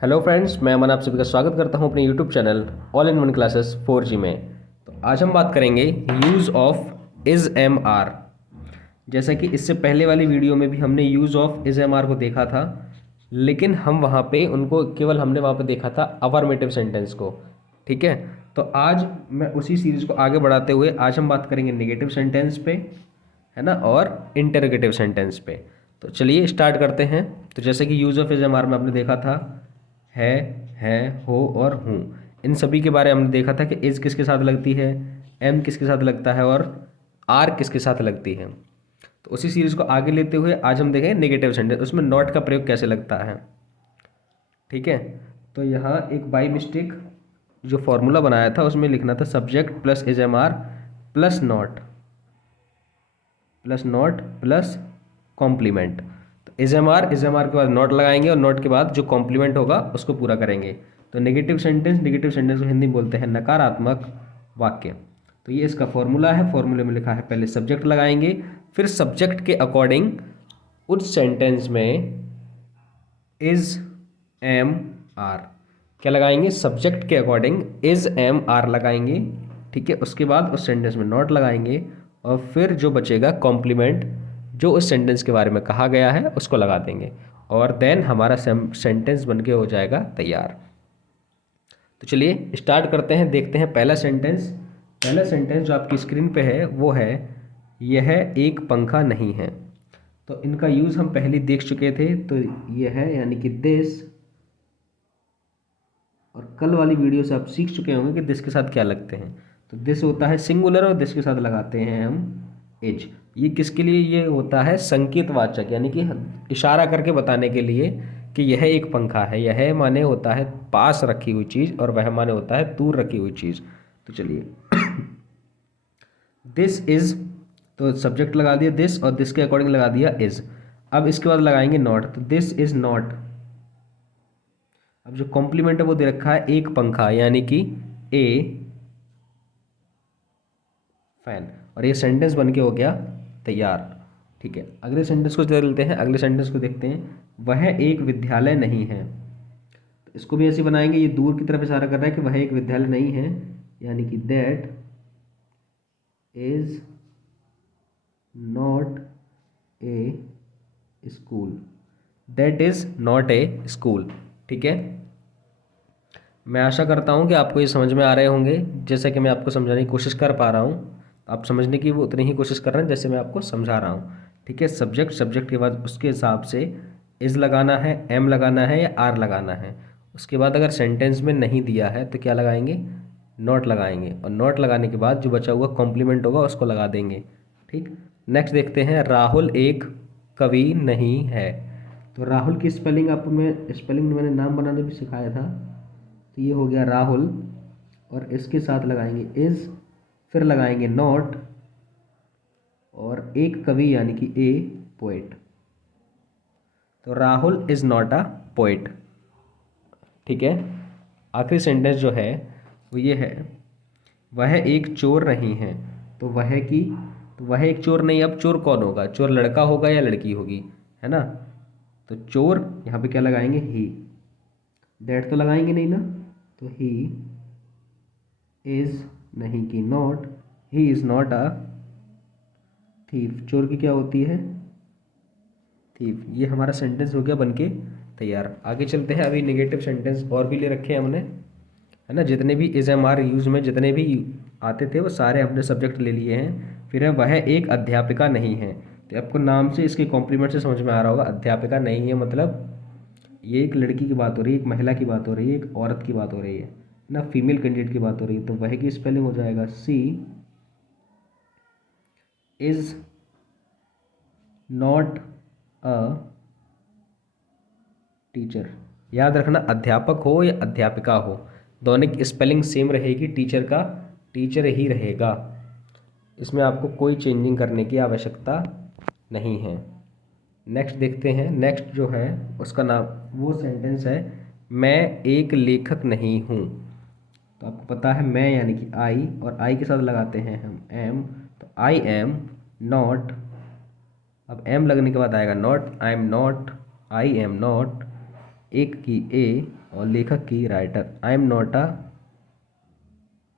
Hello friends, मैं अमन आप सभी का स्वागत करता हूं अपने YouTube channel all in one classes 4G में। तो आज हम बात करेंगे use of is am are. जैसा कि इससे पहले वाली वीडियो में भी हमने use of is am are को देखा था, लेकिन हम वहाँ पे उनको केवल हमने वहाँ पे देखा था अफर्मेटिव सेंटेंस को। ठीक है, तो आज मैं उसी सीरीज़ को आगे बढ़ाते हुए आज हम बात करेंगे नेगेटिव सेंटेंस पे, है ना, और इंटरोगेटिव सेंटेंस पे। तो चलिए स्टार्ट करते हैं। तो जैसे कि use of is am are में आपने देखा था है, हो और हूँ। इन सभी के बारे में हमने देखा था कि इज़ किसके साथ लगती है, एम किसके साथ लगता है और आर किसके साथ लगती है। तो उसी सीरीज़ को आगे लेते हुए आज हम देखेंगे नेगेटिव सेंटेंस, उसमें नॉट का प्रयोग कैसे लगता है। ठीक है, तो यहाँ एक बाई मिस्टेक जो फॉर्मूला बनाया था उसमें लिखना था subject plus is am are plus not plus complement. तो इज एम आर के बाद नॉट लगाएंगे और नॉट के बाद जो कॉम्प्लीमेंट होगा उसको पूरा करेंगे। तो नेगेटिव सेंटेंस को हिंदी में बोलते हैं नकारात्मक वाक्य। तो ये इसका फॉर्मूला है। फॉर्मूले में लिखा है पहले सब्जेक्ट लगाएंगे, फिर सब्जेक्ट के अकॉर्डिंग उस सेंटेंस में इज एम आर क्या लगाएंगे, सब्जेक्ट के अकॉर्डिंग इज एम आर लगाएंगे। ठीक है, उसके बाद उस सेंटेंस में नॉट लगाएंगे और फिर जो बचेगा कॉम्प्लीमेंट जो उस सेंटेंस के बारे में कहा गया है उसको लगा देंगे और देन हमारा सेंटेंस बन के हो जाएगा तैयार। तो चलिए स्टार्ट करते हैं, देखते हैं पहला सेंटेंस जो आपकी स्क्रीन पे है वो है यह एक पंखा नहीं है। तो इनका यूज़ हम पहले देख चुके थे। तो यह है यानी कि दिस, और कल वाली वीडियो से आप सीख चुके होंगे कि दिस के साथ क्या लगते हैं। तो दिस होता है सिंगुलर और दिस के साथ लगाते हैं हम एज। ये किसके लिए ये होता है, संकेतवाचक, यानी कि इशारा करके बताने के लिए कि यह एक पंखा है। यह माने होता है पास रखी हुई चीज़ और वह माने होता है दूर रखी हुई चीज़। तो चलिए दिस इज, तो सब्जेक्ट लगा दिया दिस और दिस के अकॉर्डिंग लगा दिया इज। अब इसके बाद लगाएंगे नॉट, तो दिस इज नॉट। अब जो कॉम्प्लीमेंट है वो दे रखा है एक पंखा यानी कि ए फैन, और ये सेंटेंस बन के हो गया तैयार। ठीक है, अगले सेंटेंस को देख लेते हैं। अगले सेंटेंस को देखते हैं, वह एक विद्यालय नहीं है। तो इसको भी ऐसे बनाएंगे, ये दूर की तरफ इशारा कर रहा है कि वह एक विद्यालय नहीं है, यानी कि that is not a school. That is not a school. ठीक है, मैं आशा करता हूँ कि आपको ये समझ में आ रहे होंगे। जैसे कि मैं आपको समझाने की कोशिश कर पा रहा हूँ, आप समझने की वो उतनी ही कोशिश कर रहे हैं जैसे मैं आपको समझा रहा हूँ। ठीक है, सब्जेक्ट के बाद उसके हिसाब से इज़ लगाना है, एम लगाना है या आर लगाना है। उसके बाद अगर सेंटेंस में नहीं दिया है तो क्या लगाएंगे, नॉट लगाएंगे, और नॉट लगाने के बाद जो बचा हुआ कॉम्प्लीमेंट होगा उसको लगा देंगे। ठीक, नेक्स्ट देखते हैं, राहुल एक कवि नहीं है। तो राहुल की स्पेलिंग आपको मैंने नाम बनाने भी सिखाया था। तो ये हो गया राहुल, और इसके साथ लगाएंगे इज, फिर लगाएंगे नॉट और एक कवि यानी कि ए पोएट। तो Rahul is not a poet. ठीक है, आखिरी सेंटेंस जो है वो ये है, वह एक चोर नहीं है। तो वह एक चोर नहीं, अब चोर कौन होगा, चोर लड़का होगा या लड़की होगी, है ना। तो चोर यहाँ पे क्या लगाएंगे, ही। दैट तो लगाएंगे नहीं ना, तो ही इज नहीं कि not, he is not a thief. चोर की क्या होती है, थीफ। ये हमारा सेंटेंस हो गया बनके तैयार। आगे चलते हैं, अभी नेगेटिव सेंटेंस और भी ले रखे हैं हमने, है ना। जितने भी इज एम आर यूज में जितने भी आते थे वो सारे हमने सब्जेक्ट ले लिए हैं। फिर है वह एक अध्यापिका नहीं है। तो आपको नाम से इसके कॉम्प्लीमेंट से समझ में आ रहा होगा, अध्यापिका नहीं है मतलब ये एक लड़की की बात हो रही है, एक महिला की बात हो रही है, एक औरत की बात हो रही है ना, फीमेल कैंडिडेट की बात हो रही है। तो वह की स्पेलिंग हो जाएगा सी इज नॉट अ टीचर। याद रखना, अध्यापक हो या अध्यापिका हो दोनों की स्पेलिंग सेम रहेगी, टीचर का टीचर ही रहेगा। इसमें आपको कोई चेंजिंग करने की आवश्यकता नहीं है। नेक्स्ट देखते हैं, नेक्स्ट जो है उसका नाम, वो सेंटेंस है मैं एक लेखक नहीं हूँ। तो आपको पता है मैं यानी कि आई, और आई के साथ लगाते हैं हम एम। तो आई एम नॉट, अब एम लगने के बाद आएगा not, I am not, I am not एक की ए और लेखक की writer. I am not a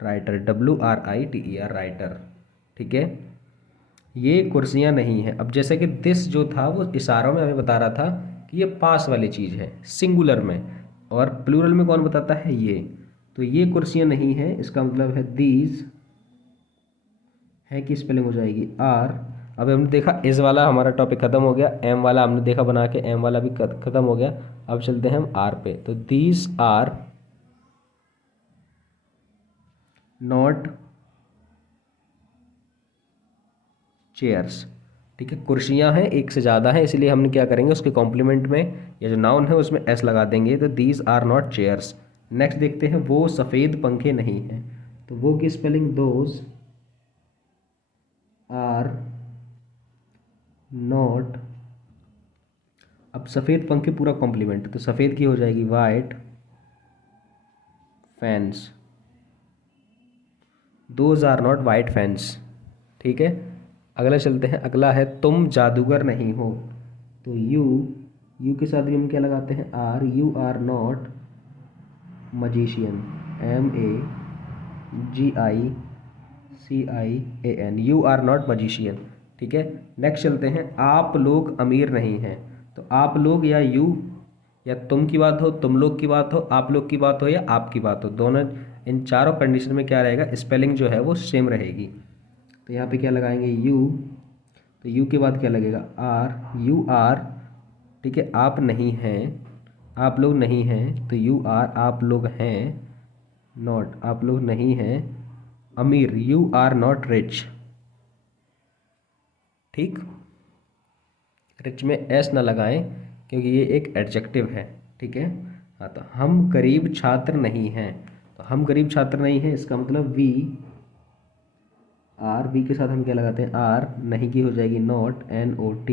writer, WRITER, writer. ठीक है, ये कुर्सियाँ नहीं हैं। अब जैसे कि दिस जो था वो इशारों में हमें बता रहा था कि ये पास वाली चीज़ है सिंगुलर में, और प्लूरल में कौन बताता है, ये। तो ये कुर्सियाँ नहीं हैं, इसका मतलब है दीज है की स्पेलिंग हो जाएगी आर। अब हमने देखा इस वाला हमारा टॉपिक ख़त्म हो गया, एम वाला हमने देखा बना के, एम वाला भी ख़त्म हो गया। अब चलते हैं हम आर पे। तो दीज आर नॉट चेयर्स। ठीक है, कुर्सियाँ हैं, एक से ज़्यादा हैं, इसलिए हमने क्या करेंगे, उसके कॉम्प्लीमेंट में या जो नाउन है उसमें एस लगा देंगे। तो these are not chairs. Next देखते हैं, वो सफ़ेद पंखे नहीं हैं। तो वो की स्पेलिंग दोज आर नॉट। अब सफ़ेद पंखे पूरा कॉम्प्लीमेंट, तो सफ़ेद की हो जाएगी white fans. Those are not white fans. ठीक है, अगला चलते हैं। अगला है तुम जादूगर नहीं हो। तो यू के साथ भी हम क्या लगाते हैं, are. You are not magician, MAGICIAN, you are not magician. ठीक है, नेक्स्ट चलते हैं। आप लोग अमीर नहीं हैं। तो आप लोग या यू या तुम की बात हो, तुम लोग की बात हो, आप लोग की बात हो या आपकी बात हो, दोनों इन चारों कंडीशन में क्या रहेगा, स्पेलिंग जो है वो सेम रहेगी। तो यहाँ पे क्या लगाएंगे, यू। तो यू के बाद क्या लगेगा, आर। यू आर, ठीक है, आप नहीं हैं, आप लोग नहीं हैं, तो यू आर, आप लोग हैं नॉट, आप लोग नहीं हैं अमीर। You are not rich. ठीक, रिच में एस ना लगाएं क्योंकि ये एक एडजेक्टिव है। ठीक है, हाँ, तो हम गरीब छात्र नहीं हैं। तो हम गरीब छात्र नहीं हैं, इसका मतलब वी आर। बी के साथ हम क्या लगाते हैं, आर। नहीं की हो जाएगी not, NOT।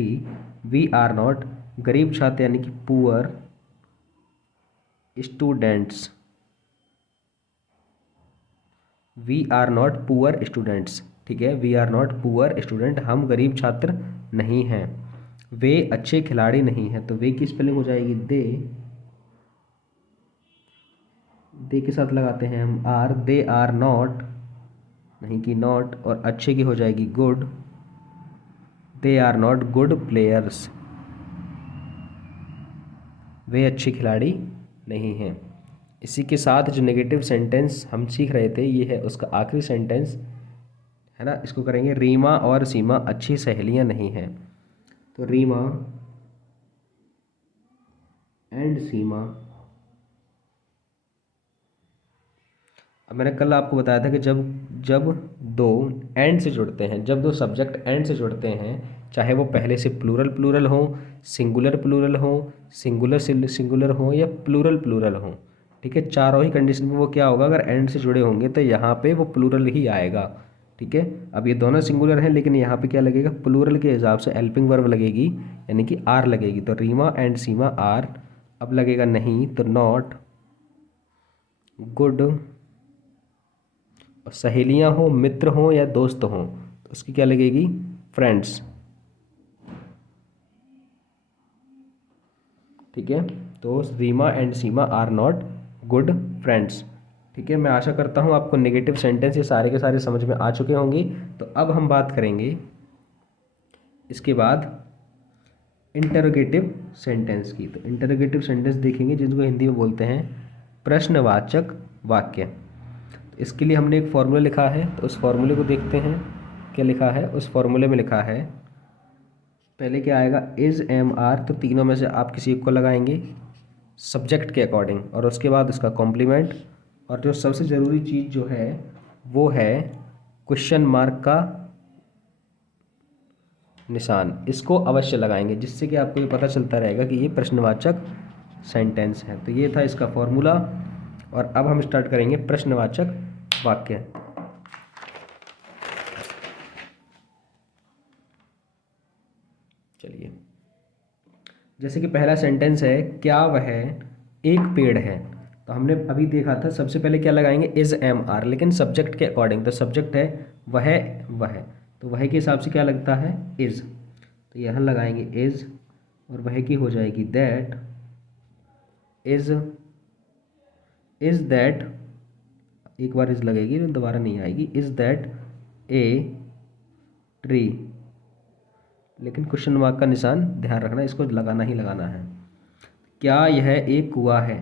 We are not गरीब छात्र यानी कि poor students. We are not poor students. ठीक है, we are not poor student, हम गरीब छात्र नहीं हैं। वे अच्छे खिलाड़ी नहीं हैं। तो वे की स्पेलिंग हो जाएगी दे के साथ लगाते हैं हम आर। दे आर नॉट, नहीं की नॉट, और अच्छे की हो जाएगी good. They are not good players, वे अच्छे खिलाड़ी नहीं हैं। इसी के साथ जो नेगेटिव सेंटेंस हम सीख रहे थे, ये है उसका आखिरी सेंटेंस, है ना। इसको करेंगे, रीमा और सीमा अच्छी सहेलियां नहीं हैं। तो रीमा एंड सीमा। अब मैंने कल आपको बताया था कि जब जब दो एंड से जुड़ते हैं, जब दो सब्जेक्ट एंड से जुड़ते हैं, चाहे वो पहले से प्लूरल प्लूरल हो, सिंगुलर प्लूरल हो, सिंगुलर सिंगुलर हो या प्लूरल प्लूरल हो, ठीक है, चारों ही कंडीशन में वो क्या होगा, अगर एंड से जुड़े होंगे तो यहाँ पे वो प्लूरल ही आएगा। ठीक है, अब ये दोनों सिंगुलर हैं लेकिन यहाँ पे क्या लगेगा, प्लूरल के हिसाब से हेल्पिंग वर्ब लगेगी, यानी कि आर लगेगी। तो रीमा एंड सीमा आर। अब लगेगा नहीं, तो नॉट गुड। सहेलियां हो, मित्र हो या दोस्त हो, तो उसकी क्या लगेगी, फ्रेंड्स। ठीक है, तो Reema and Seema are not good friends. ठीक है, मैं आशा करता हूँ आपको नेगेटिव सेंटेंस ये सारे के सारे समझ में आ चुके होंगे। तो अब हम बात करेंगे इसके बाद इंटरोगेटिव सेंटेंस की। तो इंटरोगेटिव सेंटेंस देखेंगे जिनको हिंदी में बोलते हैं प्रश्नवाचक वाक्य। तो इसके लिए हमने एक फॉर्मूला लिखा है, तो उस फॉर्मूले को देखते हैं। क्या लिखा है, उस फॉर्मूले में लिखा है, पहले क्या आएगा, इज, एम, आर। तो तीनों में से आप किसी एक को लगाएंगे सब्जेक्ट के अकॉर्डिंग, और उसके बाद उसका कॉम्प्लीमेंट, और जो सबसे ज़रूरी चीज़ जो है वो है क्वेश्चन मार्क का निशान। इसको अवश्य लगाएंगे जिससे कि आपको ये पता चलता रहेगा कि ये प्रश्नवाचक सेंटेंस है। तो ये था इसका फॉर्मूला, और अब हम स्टार्ट करेंगे प्रश्नवाचक वाक्य। चलिए, जैसे कि पहला सेंटेंस है, क्या वह एक पेड़ है। तो हमने अभी देखा था, सबसे पहले क्या लगाएंगे, इज, एम, आर, लेकिन सब्जेक्ट के अकॉर्डिंग। तो सब्जेक्ट है वह, तो वह के हिसाब से क्या लगता है, इज। तो यहाँ लगाएंगे इज, और वह की हो जाएगी दैट। इज दैट, एक बार इज लगेगी दोबारा नहीं आएगी, इज दैट ए ट्री, लेकिन क्वेश्चन मार्क का निशान ध्यान रखना, इसको लगाना ही लगाना है। क्या यह एक कुआं है,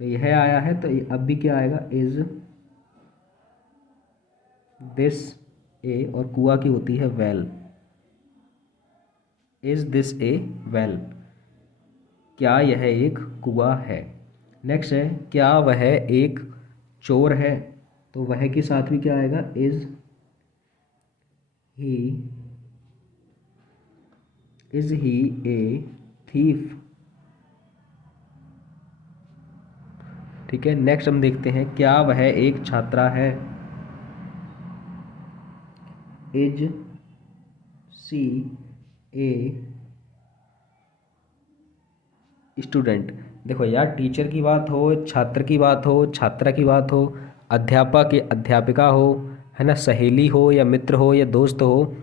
तो यह आया है, तो अब भी क्या आएगा, इज दिस ए, और कुआं की होती है well, is this A well, क्या यह एक कुआं है। नेक्स्ट है, क्या वह एक चोर है, तो वह के साथ भी क्या आएगा, इज ही ए थीफ। ठीक है, नेक्स्ट हम देखते हैं, क्या वह एक छात्रा है, इज सी ए स्टूडेंट। देखो यार, टीचर की बात हो, छात्र की बात हो, छात्रा की बात हो, अध्यापक या अध्यापिका हो, है ना, सहेली हो या मित्र हो या दोस्त हो,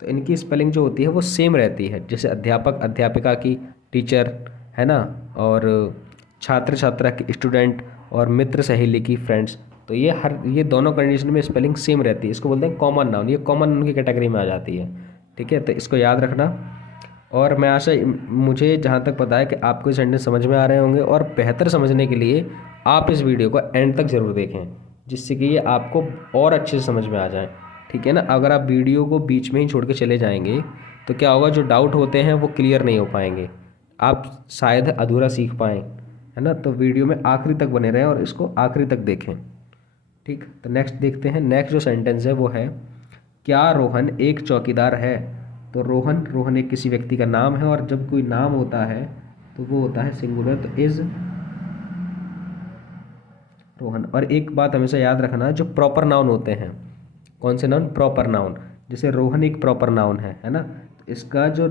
तो इनकी स्पेलिंग जो होती है वो सेम रहती है। जैसे अध्यापक अध्यापिका की टीचर, है ना, और छात्र छात्रा की स्टूडेंट, और मित्र सहेली की फ्रेंड्स। तो ये दोनों कंडीशन में स्पेलिंग सेम रहती है। इसको बोलते हैं कॉमन नाउन, ये कॉमन नाउन की कैटेगरी में आ जाती है। ठीक है, तो इसको याद रखना। और मैं आशा, मुझे जहाँ तक पता है कि आपको सेंटेंस समझ में आ रहे होंगे, और बेहतर समझने के लिए आप इस वीडियो को एंड तक ज़रूर देखें, जिससे कि ये आपको और अच्छे से समझ में आ जाए। ठीक है ना, अगर आप वीडियो को बीच में ही छोड़ के चले जाएंगे तो क्या होगा, जो डाउट होते हैं वो क्लियर नहीं हो पाएंगे, आप शायद अधूरा सीख पाएँ, है ना। तो वीडियो में आखिरी तक बने रहें और इसको आखिरी तक देखें। ठीक, तो नेक्स्ट देखते हैं। नेक्स्ट जो सेंटेंस है वो है, क्या रोहन एक चौकीदार है, तो रोहन एक किसी व्यक्ति का नाम है, और जब कोई नाम होता है तो वो होता है सिंगुलर, तो इज रोहन। और एक बात हमेशा याद रखना, जो प्रॉपर नाउन होते हैं, कौन से नाउन, प्रॉपर नाउन, जैसे रोहन एक प्रॉपर नाउन है ना, तो इसका जो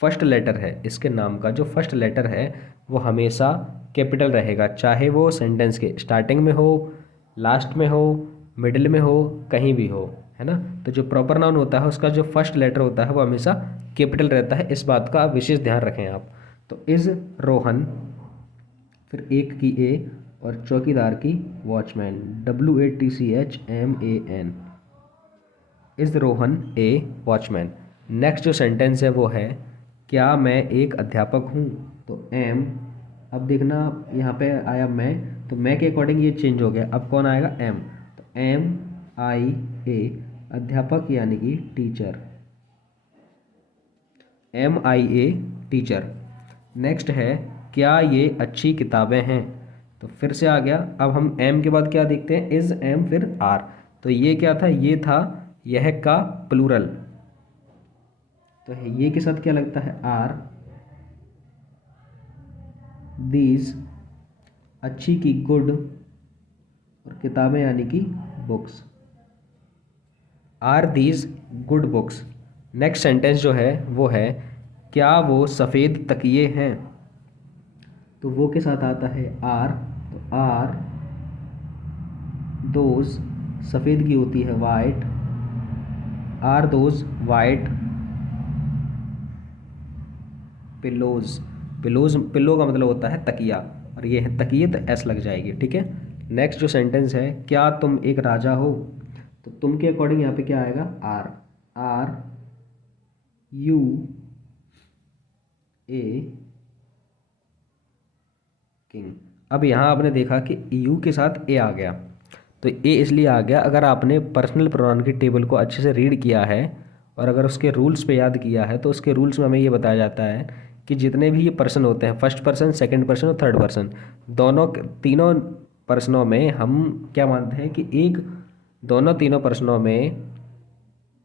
फर्स्ट लेटर है, इसके नाम का जो फर्स्ट लेटर है वो हमेशा कैपिटल रहेगा, चाहे वो सेंटेंस के स्टार्टिंग में हो, लास्ट में हो, मिडिल में हो, कहीं भी हो, है ना। तो जो प्रॉपर नाउन होता है उसका जो फर्स्ट लेटर होता है वो हमेशा कैपिटल रहता है, इस बात का आप विशेष ध्यान रखें आप। तो इज रोहन, फिर एक की ए, और चौकीदार की watchman, WATCHMAN, is Rohan A watchman. Next जो सेंटेंस है वो है, क्या मैं एक अध्यापक हूँ, तो एम। अब देखना यहाँ पे आया मैं, तो मैं के अकॉर्डिंग ये चेंज हो गया, अब कौन आएगा, एम। तो MIA, अध्यापक यानी कि टीचर, MIA टीचर। नेक्स्ट है, क्या ये अच्छी किताबें हैं, तो फिर से आ गया, अब हम एम के बाद क्या देखते हैं, इज एम फिर आर। तो ये क्या था, ये था यह का प्लूरल, तो ये के साथ क्या लगता है, आर। दीज, अच्छी की गुड, और किताबें यानी कि books, are these good books. Next sentence जो है वो है, क्या वो सफ़ेद तकिए हैं, तो वो के साथ आता है आर, तो आर दोज, सफ़ेद की होती है white, are those white pillows. Pillow का मतलब होता है तकिया, और ये है तकिए, तो एस लग जाएगी। ठीक है, नेक्स्ट जो सेंटेंस है, क्या तुम एक राजा हो, तो तुम के अकॉर्डिंग यहाँ पे क्या आएगा, आर यू ए किंग। अब यहाँ आपने देखा कि यू के साथ ए आ गया, तो ए इसलिए आ गया, अगर आपने पर्सनल प्रोनाउन की टेबल को अच्छे से रीड किया है और अगर उसके रूल्स पे याद किया है, तो उसके रूल्स में हमें ये बताया जाता है कि जितने भी ये पर्सन होते हैं, फर्स्ट पर्सन, सेकंड पर्सन और थर्ड पर्सन, तीनों पर्सनों में हम क्या मानते हैं कि एक, दोनों तीनों पर्सनों में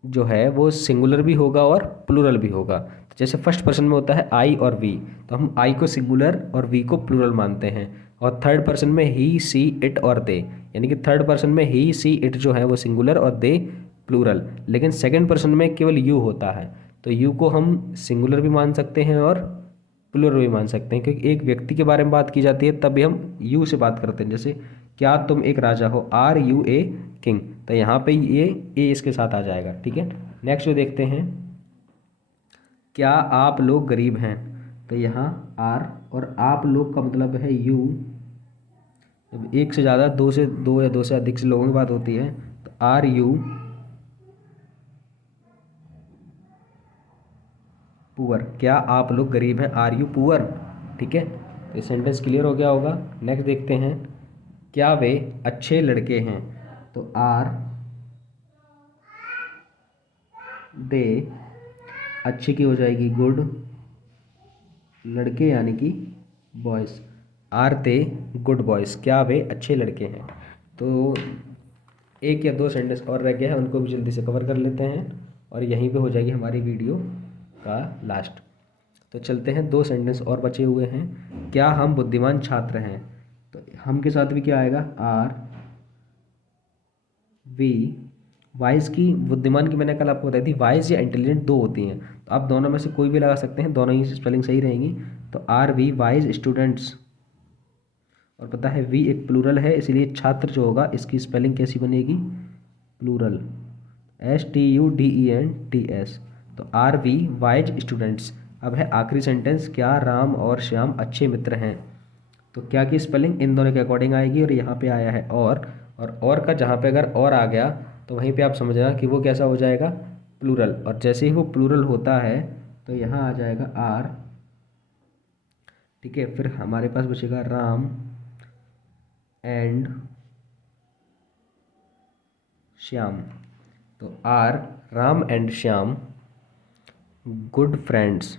जो है वो सिंगुलर भी होगा और प्लूरल भी होगा। तो जैसे फर्स्ट पर्सन में होता है आई और वी, तो हम आई को सिंगुलर और वी को प्लूरल मानते हैं। और थर्ड पर्सन में ही, सी, इट और दे, यानी कि थर्ड पर्सन में ही, सी, इट जो है वो सिंगुलर और दे प्लूरल। लेकिन सेकंड पर्सन में केवल यू होता है, तो यू को हम सिंगुलर भी मान सकते हैं और प्लूरल भी मान सकते हैं, क्योंकि एक व्यक्ति के बारे में बात की जाती है तब भी हम यू से बात करते हैं। जैसे क्या तुम एक राजा हो, RUA किंग, तो यहाँ पे ये ए इसके साथ आ जाएगा। ठीक है, नेक्स्ट जो देखते हैं, क्या आप लोग गरीब हैं, तो यहाँ आर, और आप लोग का मतलब है यू। जब एक से ज़्यादा, दो से दो या दो से अधिक से लोगों की बात होती है तो आर यू पुअर, क्या आप लोग गरीब हैं, आर यू पुअर। ठीक है, तो ये सेंटेंस क्लियर हो गया होगा। नेक्स्ट देखते हैं, क्या वे अच्छे लड़के हैं, तो आर दे, अच्छे की हो जाएगी गुड, लड़के यानी कि boys, are they good boys, क्या वे अच्छे लड़के हैं। तो एक या दो सेंटेंस और रह गया है, उनको भी जल्दी से कवर कर लेते हैं और यहीं पे हो जाएगी हमारी वीडियो का लास्ट। तो चलते हैं, दो सेंटेंस और बचे हुए हैं। क्या हम बुद्धिमान छात्र हैं, तो हम के साथ भी क्या आएगा, आर वी। वाइज की, बुद्धिमान की मैंने कल आपको बताई थी, वाइज या इंटेलिजेंट दो होती हैं, तो आप दोनों में से कोई भी लगा सकते हैं, दोनों ही स्पेलिंग सही रहेंगी। तो आर वी वाइज स्टूडेंट्स, और पता है वी एक प्लूरल है, इसीलिए छात्र जो होगा इसकी स्पेलिंग कैसी बनेगी, प्लूरल, STUDENTS। तो आर वी वाइज स्टूडेंट्स। अब है आखिरी सेंटेंस, क्या राम और श्याम अच्छे मित्र हैं, तो क्या की स्पेलिंग इन दोनों के अकॉर्डिंग आएगी, और यहाँ पे आया है और का जहाँ पे अगर और आ गया तो वहीं पे आप समझना कि वो कैसा हो जाएगा, प्लूरल, और जैसे ही वो प्लूरल होता है तो यहाँ आ जाएगा आर। ठीक है, फिर हमारे पास बचेगा राम एंड श्याम, तो are Ram and Shyam good friends.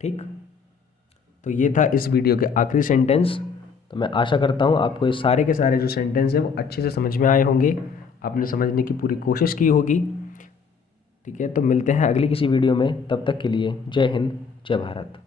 ठीक, तो ये था इस वीडियो के आखिरी सेंटेंस। तो मैं आशा करता हूँ आपको ये सारे के सारे जो सेंटेंस हैं वो अच्छे से समझ में आए होंगे, आपने समझने की पूरी कोशिश की होगी। ठीक है, तो मिलते हैं अगली किसी वीडियो में, तब तक के लिए जय हिंद, जय भारत।